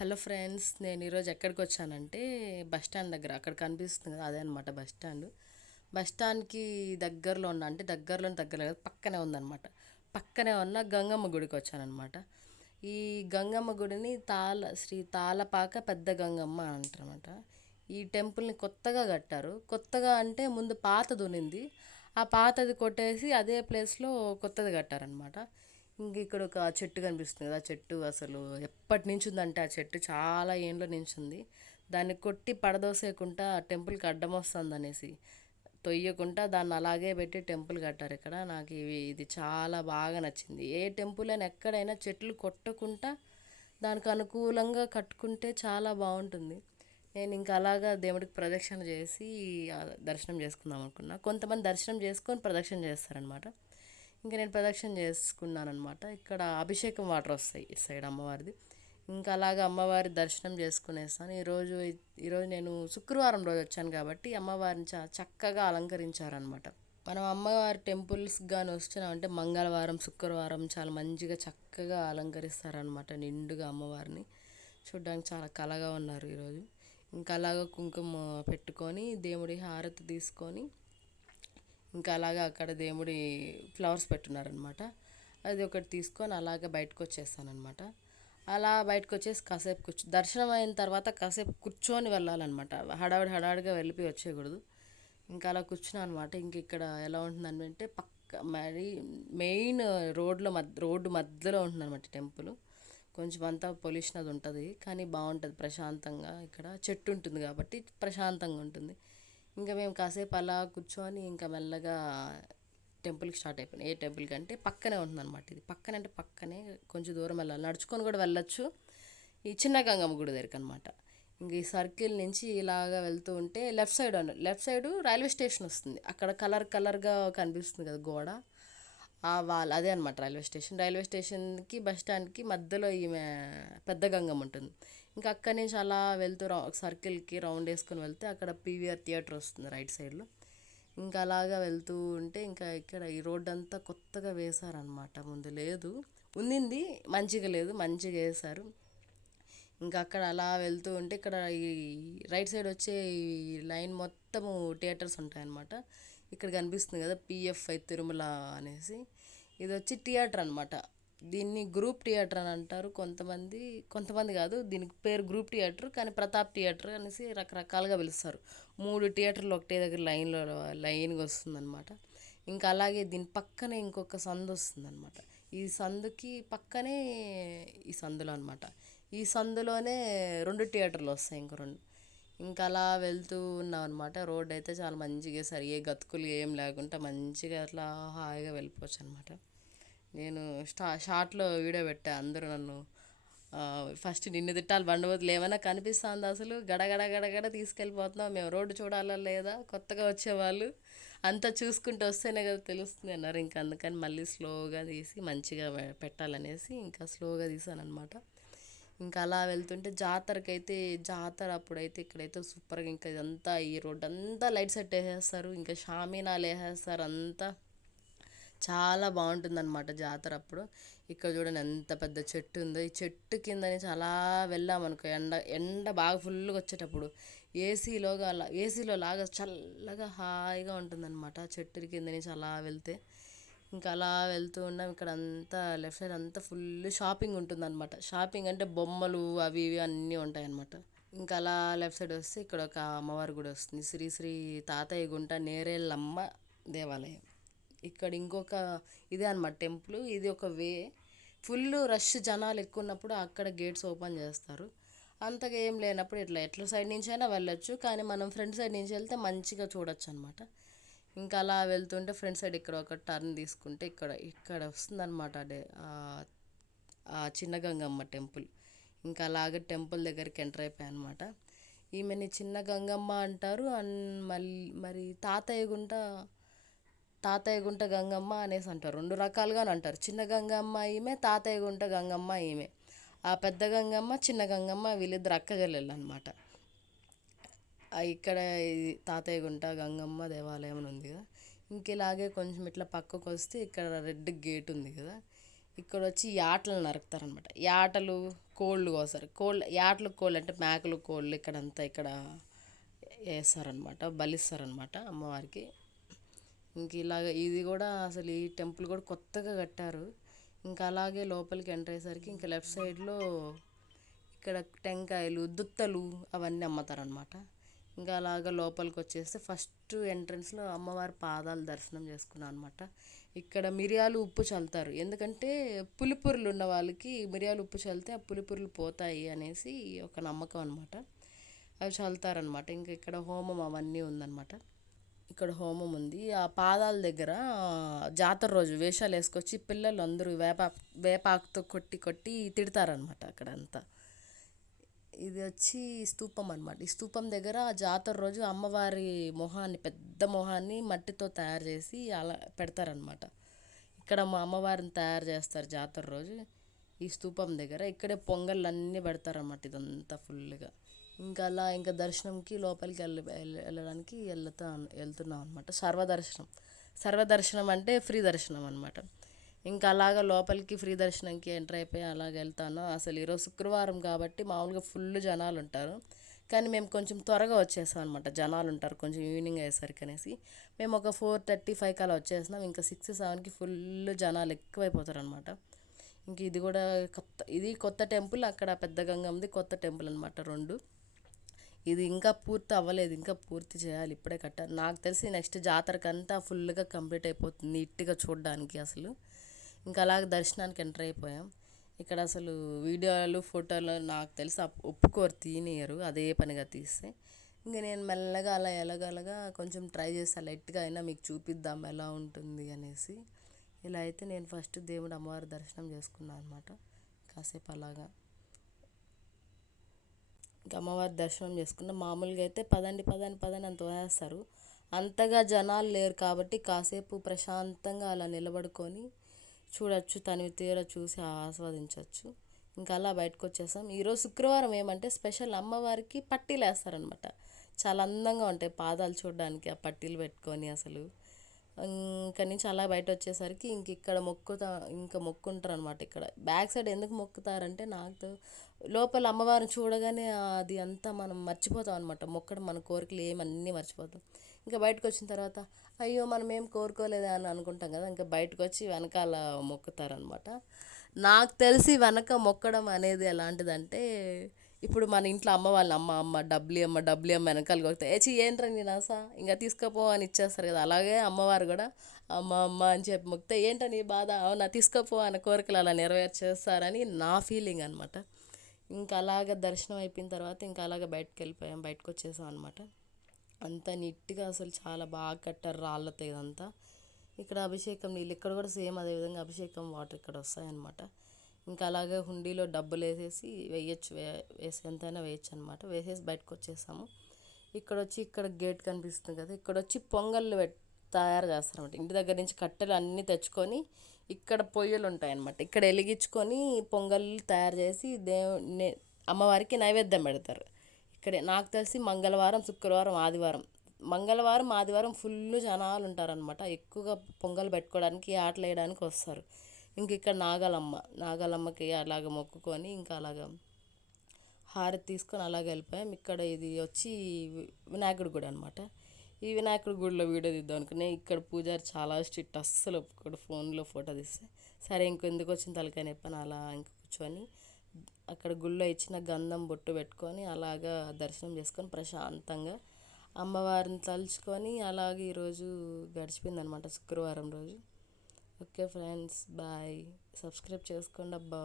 Hello friends, నేను ఈరోజు ఎక్కడికి వచ్చానంటే బస్ స్టాండ్ దగ్గర అక్కడ కనిపిస్తుంది కదా, అదే అనమాట బస్ స్టాండ్. బస్ స్టాండ్కి దగ్గరలో ఉన్న, అంటే దగ్గరలో కాదు, పక్కనే ఉందన్నమాట. పక్కనే ఉన్న గంగమ్మ గుడికి వచ్చానమాట. ఈ గంగమ్మ గుడిని శ్రీ తాళపాక పెద్ద గంగమ్మ అని అంటారన్నమాట. ఈ టెంపుల్ని కొత్తగా కట్టారు. కొత్తగా అంటే ముందు పాతది ఉన్నింది. ఆ పాతది కొట్టేసి అదే ప్లేస్లో కొత్తది కట్టారనమాట. ఇంక ఇక్కడ ఒక చెట్టు కనిపిస్తుంది కదా, ఆ చెట్టు అసలు ఎప్పటి నుంచి ఉందంటే ఆ చెట్టు చాలా ఏండ్ల నుంచి ఉంది. దాన్ని కొట్టి పడదోసేయకుండా టెంపుల్కి అడ్డం వస్తుంది అనేసి తొయ్యకుండా దాన్ని అలాగే పెట్టి టెంపుల్ కట్టారు ఇక్కడ. నాకు ఇది చాలా బాగా నచ్చింది. ఏ టెంపుల్ అయినా ఎక్కడైనా చెట్లు కొట్టకుండా దానికి అనుకూలంగా కట్టుకుంటే చాలా బాగుంటుంది. నేను ఇంకా అలాగా దేవుడికి ప్రదక్షిణ చేసి ఆ, దర్శనం చేసుకుందాం అనుకున్నా. కొంతమంది దర్శనం చేసుకొని ప్రదక్షిణ చేస్తారనమాట. ఇంకా నేను ప్రదక్షిణ చేసుకున్నాను అనమాట. ఇక్కడ అభిషేకం వాటర్ వస్తాయి ఇటు సైడ్ అమ్మవారిది. ఇంకా అలాగా అమ్మవారి దర్శనం చేసుకునేస్తాను. ఈరోజు నేను శుక్రవారం రోజు వచ్చాను కాబట్టి అమ్మవారిని చాలా చక్కగా అలంకరించారనమాట. మనం అమ్మవారి టెంపుల్స్కి కానీ వచ్చినామంటే మంగళవారం, శుక్రవారం చాలా మంచిగా చక్కగా అలంకరిస్తారనమాట. నిండుగా అమ్మవారిని చూడ్డానికి చాలా కళగా ఉన్నారు ఈరోజు. ఇంకా అలాగ కుంకుమ పెట్టుకొని దేవుడి హారతి తీసుకొని ఇంకా అలాగా అక్కడ దేవుడి ఫ్లవర్స్ పెట్టున్నారనమాట. అది ఒకటి తీసుకొని అలాగే బయటకు వచ్చేస్తానమాట. అలా బయటకు వచ్చేసి కాసేపు దర్శనం అయిన తర్వాత కాసేపు కూర్చొని వెళ్ళాలన్నమాట. హడావిడిగా వెళ్ళిపోయి వచ్చేయకూడదు. ఇంకా అలా కూర్చున్నాను అనమాట. ఇంక ఇక్కడ ఎలా ఉంటుందంటే మరి మెయిన్ రోడ్డు మధ్యలో ఉంటుందన్నమాట టెంపుల్. కొంచెం అంతా పొల్యూషన్ అది ఉంటుంది, కానీ బాగుంటుంది ప్రశాంతంగా. ఇక్కడ చెట్టు ఉంటుంది కాబట్టి ప్రశాంతంగా ఉంటుంది. ఇంకా మేము కాసేపు అలా కూర్చొని ఇంకా మెల్లగా టెంపుల్కి స్టార్ట్ అయిపోయినాం. ఏ టెంపుల్కి అంటే పక్కనే ఉంటుందన్నమాట. ఇది పక్కనే అంటే పక్కనే, కొంచెం దూరం వెళ్ళాలి, నడుచుకొని కూడా వెళ్ళొచ్చు. ఈ చిన్న గంగమ్మ గుడి దగ్గరికి అనమాట. ఇంక ఈ సర్కిల్ నుంచి ఇలాగా వెళ్తూ ఉంటే లెఫ్ట్ సైడ్ రైల్వే స్టేషన్ వస్తుంది. అక్కడ కలర్గా కనిపిస్తుంది కదా గోడ, ఆ వాళ్ళ అదే అనమాట రైల్వే స్టేషన్కి బస్ స్టాండ్కి మధ్యలో ఈమె పెద్ద గంగమ్మ ఉంటుంది. ఇంకా అక్కడి నుంచి అలా వెళ్తూ సర్కిల్కి రౌండ్ వేసుకొని వెళ్తే అక్కడ పీవీఆర్ థియేటర్ వస్తుంది రైట్ సైడ్లో. ఇంకా అలాగా వెళ్తూ ఉంటే ఇంకా ఇక్కడ ఈ రోడ్ అంతా కొత్తగా వేశారనమాట. ముందు లేదు, ఉన్నింది, మంచిగా లేదు, మంచిగా వేశారు. ఇంకా అక్కడ అలా వెళ్తూ ఉంటే ఇక్కడ ఈ రైట్ సైడ్ వచ్చే ఈ లైన్ మొత్తము థియేటర్స్ ఉంటాయన్నమాట. ఇక్కడ కనిపిస్తుంది కదా పిఎఫ్ఐ తిరుమల అనేసి. ఇది వచ్చి థియేటర్ అనమాట. దీన్ని గ్రూప్ థియేటర్ అని అంటారు కొంతమంది. కొంతమంది కాదు, దీనికి పేరు గ్రూప్ థియేటర్, కానీ ప్రతాప్ థియేటర్ అనేసి రకరకాలుగా పిలుస్తారు. 3 థియేటర్లు ఒకటే దగ్గర లైన్గా వస్తుందన్నమాట. ఇంకా అలాగే దీని పక్కనే ఇంకొక సందు వస్తుందన్నమాట. ఈ సందుకి పక్కనే ఈ సందులో అనమాట. ఈ సందులోనే 2 థియేటర్లు వస్తాయి, ఇంకో 2. ఇంకా అలా వెళ్తూ ఉన్నాం అనమాట. రోడ్ అయితే చాలా మంచిగా వేశారు, ఏ గతుకులు ఏం లేకుండా మంచిగా అట్లా హాయిగా వెళ్ళిపోవచ్చు అనమాట. నేను షార్ట్లో వీడియో పెట్టా, అందరూ నన్ను ఫస్ట్ నిన్ను తిట్టాలి బండబోతులు ఏమైనా కనిపిస్తుంది అసలు గడగడ తీసుకెళ్ళిపోతున్నావు, మేము రోడ్డు చూడాలా లేదా, కొత్తగా వచ్చేవాళ్ళు అంతా చూసుకుంటూ వస్తేనే కదా తెలుస్తుంది అన్నారు. ఇంకా అందుకని మళ్ళీ స్లోగా తీసి మంచిగా పెట్టాలనేసి ఇంకా స్లోగా తీసాను అనమాట. ఇంకా అలా వెళ్తుంటే జాతర అప్పుడైతే ఇక్కడైతే సూపర్గా, ఇంకా ఇదంతా ఈ రోడ్ అంతా లైట్ సెట్ వేసేస్తారు, ఇంకా షామీనాలు వేసేస్తారు అంతా. చాలా బాగుంటుందన్నమాట జాతర అప్పుడు. ఇక్కడ చూడండి ఎంత పెద్ద చెట్టు ఉందో. ఈ చెట్టు కింద నుంచి అలా వెళ్ళామనుకో, ఎండ బాగా ఫుల్గా వచ్చేటప్పుడు ఏసీలో లాగా చల్లగా హాయిగా ఉంటుందన్నమాట చెట్టు కింద నుంచి అలా వెళ్తే. ఇంకా అలా వెళ్తూ ఉన్నాం. ఇక్కడ అంతా లెఫ్ట్ సైడ్ అంతా ఫుల్ షాపింగ్ ఉంటుందన్నమాట. షాపింగ్ అంటే బొమ్మలు అవి ఇవి అన్నీ ఉంటాయన్నమాట. ఇంకా అలా లెఫ్ట్ సైడ్ వస్తే ఇక్కడ ఒక అమ్మవారి గుడి వస్తుంది, శ్రీ తాతయ్య గుంట నేరేళ్ళమ్మ దేవాలయం. ఇక్కడ ఇంకొక ఇదే అనమాట టెంపుల్. ఇది ఒక ఫుల్ రష్ జనాలు ఎక్కువ ఉన్నప్పుడు అక్కడ గేట్స్ ఓపెన్ చేస్తారు. అంతగా ఏం లేనప్పుడు ఎట్ల సైడ్ నుంచి అయినా వెళ్ళొచ్చు, కానీ మనం ఫ్రంట్ సైడ్ నుంచి వెళ్తే మంచిగా చూడొచ్చు అనమాట. ఇంకా అలా వెళ్తుంటే ఫ్రంట్ సైడ్ ఇక్కడ ఒక టర్న్ తీసుకుంటే ఇక్కడ ఇక్కడ వస్తుందన్నమాట అదే ఆ చిన్న గంగమ్మ టెంపుల్. ఇంకా అలాగే టెంపుల్ దగ్గరికి ఎంటర్ అయిపోయాయి అనమాట. ఈమెని చిన్న గంగమ్మ అంటారు. మరి తాతయ్య గుంట గంగమ్మ అనేసి అంటారు. 2 రకాలుగానే అంటారు. చిన్న గంగమ్మ ఈమె, తాతయ్య గుంట గంగమ్మ ఈమె. ఆ పెద్ద గంగమ్మ, చిన్న గంగమ్మ వీళ్ళిద్దరు అక్కజెల్లెళ్ళు అనమాట. ఇక్కడ ఇది తాతయ్య గుంట గంగమ్మ దేవాలయం అని ఉంది కదా. ఇంక ఇలాగే కొంచెం ఇట్లా పక్కకు వస్తే ఇక్కడ రెడ్ గేట్ ఉంది కదా, ఇక్కడ వచ్చి యాటలు నరుకుతారనమాట. యాటలు కోళ్ళు కోస్తారు. యాటలు కోళ్ళు అంటే మేకలు కోళ్ళు ఇక్కడంతా ఇక్కడ వేస్తారనమాట, బలిస్తారనమాట అమ్మవారికి. ఇంక ఇలాగ ఇది కూడా అసలు ఈ టెంపుల్ కూడా కొత్తగా కట్టారు. ఇంకా అలాగే లోపలికి ఎంటర్ అయ్యేసరికి ఇంకా లెఫ్ట్ సైడ్లో ఇక్కడ టెంకాయలు దుత్తలు అవన్నీ అమ్ముతారనమాట. ఇంకా అలాగ లోపలికి వచ్చేస్తే ఫస్ట్ ఎంట్రన్స్లో అమ్మవారి పాదాలు దర్శనం చేసుకున్నాను అనమాట. ఇక్కడ మిరియాలు ఉప్పు చల్లుతారు, ఎందుకంటే పులిపురులు ఉన్న వాళ్ళకి మిరియాలు ఉప్పు చల్లితే ఆ పులిపురులు పోతాయి అనేసి ఒక నమ్మకం అనమాట. అవి చల్లుతారనమాట. ఇంకా ఇక్కడ హోమం అవన్నీ ఉందన్నమాట. ఇక్కడ హోమం ఉంది. ఆ పాదాల దగ్గర జాతర రోజు వేషాలు వేసుకొచ్చి పిల్లలు అందరూ వేపాకుతో కొట్టి కొట్టి తిడతారనమాట అక్కడంతా. ఇది వచ్చి స్తూపం అనమాట. ఈ స్తూపం దగ్గర జాతర రోజు అమ్మవారి మొహాన్ని, పెద్ద మొహాన్ని మట్టితో తయారు చేసి అలా పెడతారనమాట. ఇక్కడ మా అమ్మవారిని తయారు చేస్తారు జాతర రోజు ఈ స్తూపం దగ్గర. ఇక్కడే పొంగళ్ళు అన్నీ పెడతారన్నమాట ఇదంతా ఫుల్గా. ఇంకా దర్శనంకి లోపలికి వెళ్ళడానికి వెళ్తున్నాం అనమాట. సర్వదర్శనం అంటే ఫ్రీ దర్శనం అనమాట. ఇంకా అలాగ లోపలికి ఫ్రీ దర్శనంకి ఎంటర్ అయిపోయి అలాగ వెళ్తాను. అసలు ఈరోజు శుక్రవారం కాబట్టి మామూలుగా ఫుల్ జనాలు ఉంటారు, కానీ మేము కొంచెం త్వరగా వచ్చేసాం అనమాట. జనాలు ఉంటారు కొంచెం ఈవినింగ్ అయ్యేసరికి అనేసి మేము ఒక 4:35 అలా వచ్చేసినాం. ఇంకా 6-7కి ఫుల్ జనాలు ఎక్కువైపోతారు అనమాట. ఇంక ఇది కొత్త టెంపుల్. అక్కడ పెద్ద గంగమ్మది కొత్త టెంపుల్ అనమాట రెండు. ఇది ఇంకా పూర్తి అవ్వలేదు, ఇంకా పూర్తి చేయాలి, ఇప్పుడే కట్టారు. నాకు తెలిసి నెక్స్ట్ జాతరకంతా ఫుల్గా కంప్లీట్ అయిపోతుంది నీట్గా చూడడానికి అసలు. ఇంకా అలాగే దర్శనానికి ఎంటర్ అయిపోయాం. ఇక్కడ అసలు వీడియోలు ఫోటోలు నాకు తెలిసి ఒప్పుకోరు, తీయనియరు అదే పనిగా తీస్తే. ఇంకా నేను మెల్లగా అలా ఎలాగలగా కొంచెం ట్రై చేస్తాను, లైట్గా అయినా మీకు చూపిద్దాం ఎలా ఉంటుంది అనేసి. ఇలా అయితే నేను ఫస్ట్ దేవుడు అమ్మవారి దర్శనం చేసుకున్నాను అనమాట. కాసేపు అలాగా ఇంకా అమ్మవారి దర్శనం చేసుకున్న. మామూలుగా అయితే పదండి పదండి పదండి అంత వేస్తారు, అంతగా జనాలు లేరు కాబట్టి కాసేపు ప్రశాంతంగా అలా నిలబడుకొని చూడొచ్చు, తనివి తీర చూసి ఆస్వాదించవచ్చు. ఇంకా అలా బయటకు వచ్చేసాం. ఈరోజు శుక్రవారం ఏమంటే స్పెషల్ అమ్మవారికి పట్టీలు వేస్తారనమాట. చాలా అందంగా ఉంటాయి పాదాలు చూడడానికి ఆ పట్టీలు పెట్టుకొని అసలు. ఇంకా నుంచి అలా బయట వచ్చేసరికి ఇక్కడ ఇంకా మొక్కుంటారు అనమాట. ఇక్కడ బ్యాక్ సైడ్ ఎందుకు మొక్కుతారంటే నాకు లోపల అమ్మవారిని చూడగానే అది అంతా మనం మర్చిపోతాం అనమాట. మొక్కడం మన కోరికలు ఏమన్నీ మర్చిపోతాం. ఇంకా బయటకు వచ్చిన తర్వాత అయ్యో మనం ఏం కోరుకోలేదా అని అనుకుంటాం కదా. ఇంకా బయటకు వచ్చి వెనకాల మొక్కుతారనమాట. నాకు తెలిసి వెనక మొక్కడం అనేది ఎలాంటిదంటే, ఇప్పుడు మన ఇంట్లో అమ్మ వాళ్ళ అమ్మ డబ్ల్యూ అమ్మ వెనకాల కొడితే ఏంట్రా నేను ఇంకా తీసుకపో అని ఇచ్చేస్తారు కదా. అలాగే అమ్మవారు కూడా అమ్మ అని చెప్పి మొక్కితే ఏంటో నీ బాధ, అవునా తీసుకపో అనే కోరికలు అలా నెరవేర్చేస్తారని నా ఫీలింగ్ అనమాట. ఇంకా అలాగ దర్శనం అయిపోయిన తర్వాత ఇంకా అలాగ బయటకు వచ్చేసాం అనమాట. అంతా నీట్గా అసలు చాలా బాగా కట్టారు రాళ్ళతో ఇదంతా. ఇక్కడ అభిషేకం నీళ్ళు ఇక్కడ కూడా సేమ్ అదేవిధంగా అభిషేకం వాటర్ ఇక్కడ వస్తాయన్నమాట. ఇంకా అలాగే హుండీలో డబ్బులు వేసేసి వేసి ఎంతైనా వేయచ్చు అనమాట. వేసేసి బయటకు వచ్చేసాము. ఇక్కడ గేట్ కనిపిస్తుంది కదా, ఇక్కడ వచ్చి పొంగళ్ళు తయారు చేస్తారన్నమాట. ఇంటి దగ్గర నుంచి కట్టెలు అన్నీ తెచ్చుకొని ఇక్కడ పొయ్యలు ఉంటాయన్నమాట. ఇక్కడ వెలిగించుకొని పొంగళ్ళు తయారు చేసి అమ్మవారికి నైవేద్యం పెడతారు. ఇక్కడే నాకు తెలిసి మంగళవారం, శుక్రవారం, ఆదివారం ఫుల్ జనాలు ఉంటారనమాట. ఎక్కువగా పొంగల్ పెట్టుకోవడానికి ఆటలు వేయడానికి వస్తారు. ఇక్కడ నాగలమ్మకి అలాగ మొక్కుకొని ఇంకా అలాగ హారతి తీసుకొని అలాగ వెళ్ళిపోయాం. ఇక్కడ ఇది వచ్చి వినాయకుడి గుడి అనమాట. ఈ వినాయకుడి గుడిలో వీడియో తీద్దాం అనుకునే. ఇక్కడ పూజారి చాలా స్ట్రిక్ట్, అస్సలు ఒప్పుకోడు ఫోన్లో ఫోటో తీస్తే. సరే ఇంకెందుకు వచ్చిన తలకాయ నొప్పి అలా కూర్చొని అక్కడ గుళ్ళో ఇచ్చిన గంధం బొట్టు పెట్టుకొని అలాగా దర్శనం చేసుకొని ప్రశాంతంగా అమ్మవారిని తలుచుకొని అలాగే ఈరోజు గడిచిపోయింది అనమాట, శుక్రవారం రోజు. Okay friends, bye. సబ్స్క్రైబ్ చేసుకోండి అబ్బా.